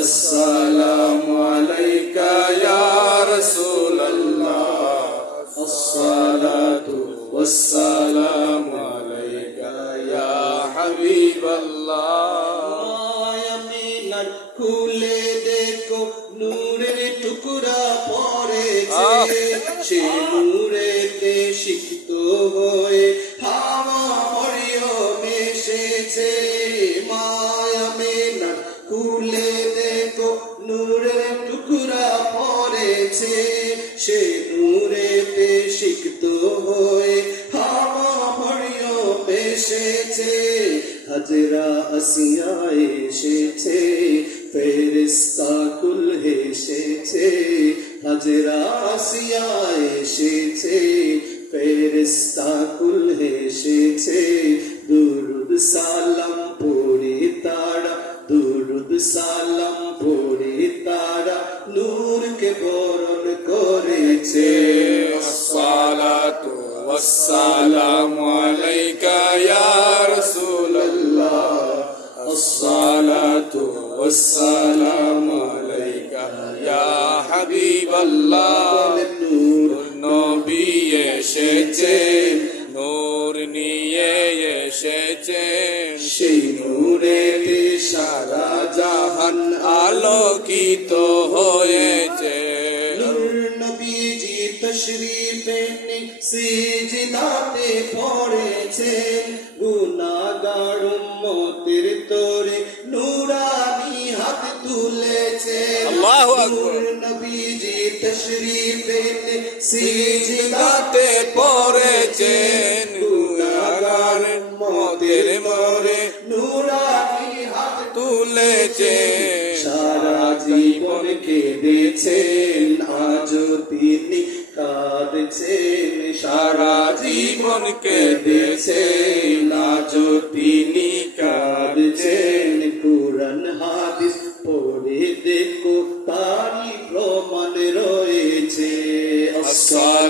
السلام عليك يا رسول الله الصلاة والسلام عليك يا حبيب الله يا ميلان খুলে দেখো নূরের টুকরা পড়েছে সে নূরেতে সিক্ত হয়ে হাওয়া মরিয়ম এসেছে হাজরা আসিয়া এসেছে ফেরিস্তা কুল হেসেছে হাজরা আসিয়া এসেছে ফেরিস্তা কুল হেসেছে দুরুদ সালাম পড়ে তারা দুরুদ সালাম পড়ে তারা নূরকে বরণ করেছে الصلاة والسلام عليك يا رسول الله الصلاة والسلام عليك يا حبيب الله নূর নবী এসেছেন নূর নিয়ে এসেছেন সেই নূরেতে সারা জাহান আলোকিত হয়েছে নূর নবীজি তশরীফে সিজদাতে পড়েছেন গুনাহগার উম্মতের তশরীফে সিজদাতে সিজদাতে পড়েছেন গুনাহগার মতের মরে নূরানি হাত তুলেছে। সারা জীবন কেঁদেছেন আজ তিনি কাঁদছেন। সারা জীবন কেঁদেছেন আজ তিনি কাঁদছেন। কুরআন হাদিস পড়ে দেখো